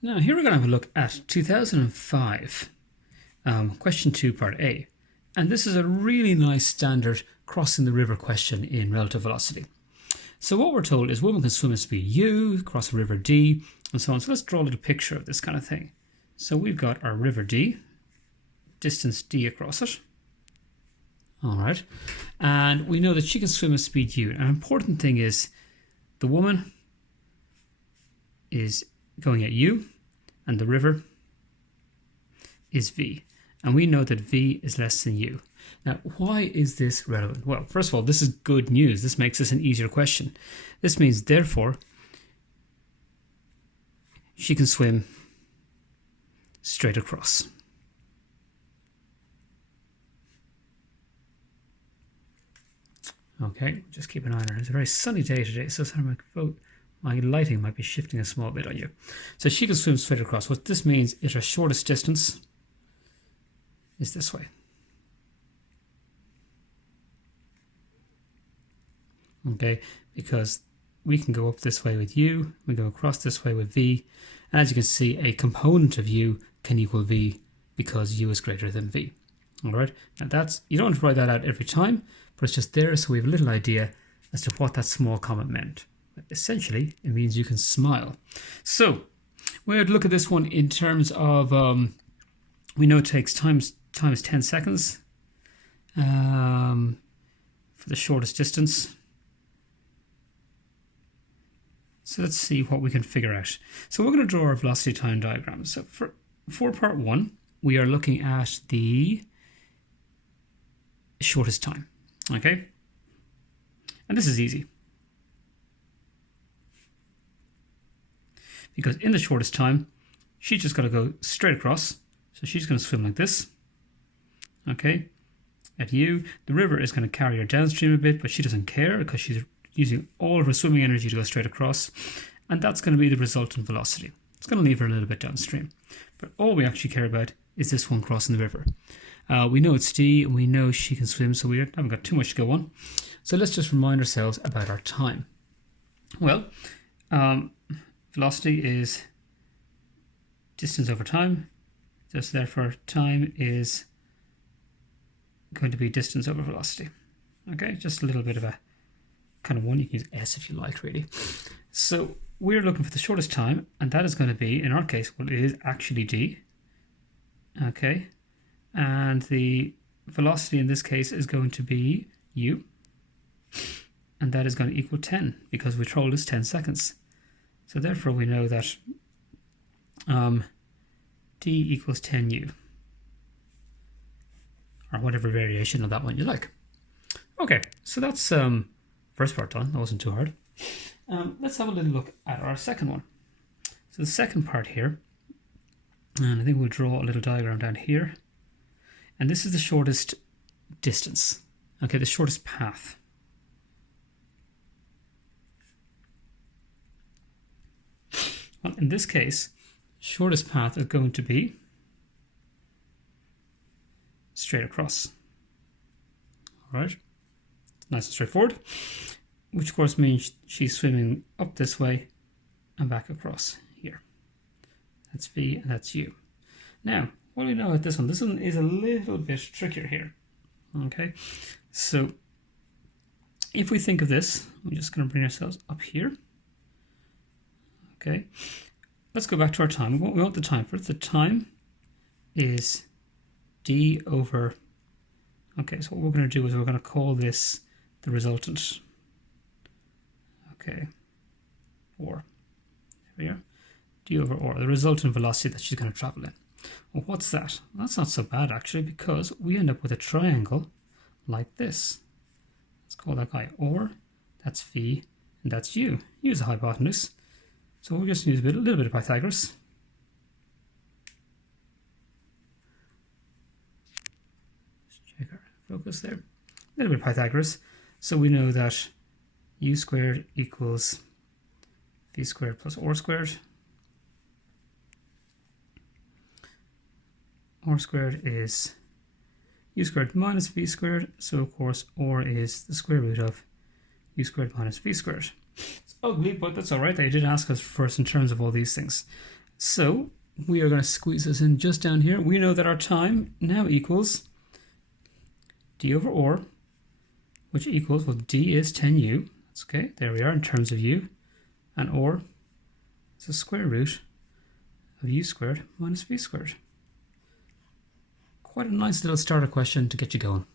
Now here we're going to have a look at 2005, question 2, part A. And this is a really nice standard crossing the river question in relative velocity. So what we're told is women can swim at speed u, cross a river d, and so on. So let's draw a little picture of this kind of thing. So we've got our river d, distance d across it. All right. And we know that she can swim at speed u. An important thing is the woman is going at u and the river is v. And we know that v is less than u. Now, why is this relevant? Well, first of all, this is good news. This makes this an easier question. This means, therefore, she can swim straight across. Okay, just keep an eye on her. It's a very sunny day today, so my lighting might be shifting a small bit on you. So she can swim straight across. What this means is her shortest distance is this way. Okay, because we can go up this way with u, we go across this way with v, and as you can see, a component of u can equal v because u is greater than v. All right, now that's, you don't have to write that out every time, but it's just there so we have a little idea as to what that small comment meant. But essentially, it means you can smile. So we would look at this one in terms of, we know it takes time is 10 seconds for the shortest distance. So let's see what we can figure out. So we're going to draw our velocity time diagram. So for part 1, we are looking at the shortest time. Okay? And this is easy. Because in the shortest time, she's just got to go straight across. So she's going to swim like this. Okay? At u, the river is going to carry her downstream a bit, but she doesn't care because she's using all of her swimming energy to go straight across, and that's going to be the resultant velocity. It's going to leave her a little bit downstream. But all we actually care about is this one crossing the river. We know it's d, and we know she can swim, so we haven't got too much to go on. So let's just remind ourselves about our time. Well, velocity is distance over time, so therefore time is going to be distance over velocity. Okay, just a little bit of a kind of one. You can use s if you like, really. So we're looking for the shortest time, and that is going to be, in our case, well, it is actually d. Okay, and the velocity in this case is going to be u, and that is going to equal 10 because we told us 10 seconds. So therefore we know that d equals 10u, or whatever variation of that one you like. Okay, so that's first part done. That wasn't too hard. Let's have a little look at our second one. So the second part here, and I think we'll draw a little diagram down here. And this is the shortest distance. Okay, the shortest path. Well, in this case, shortest path is going to be straight across. All right. Nice and straightforward, which of course means she's swimming up this way and back across here. That's v and that's u. Now, what do we know about this one? This one is a little bit trickier here. Okay, so if we think of this, we're just going to bring ourselves up here. Okay, let's go back to our time. We want the time for it. The time is d over, okay, so what we're going to do is we're going to call this the resultant. Okay, or there we are, d over or, the resultant velocity that she's going to travel in. Well, what's that? Well, that's not so bad actually, because we end up with a triangle like this. Let's call that guy or, that's v, and that's u. U is the hypotenuse, so we'll just use a little bit of Pythagoras. Just check our focus there. A little bit of Pythagoras. So we know that u squared equals v squared plus r squared. R squared is u squared minus v squared. So of course r is the square root of u squared minus v squared. It's ugly, but that's all right. They did ask us first in terms of all these things. So we are going to squeeze this in just down here. We know that our time now equals d over r, which equals, well, d is 10u. That's okay, there we are in terms of u. And r is the square root of u squared minus v squared. Quite a nice little starter question to get you going.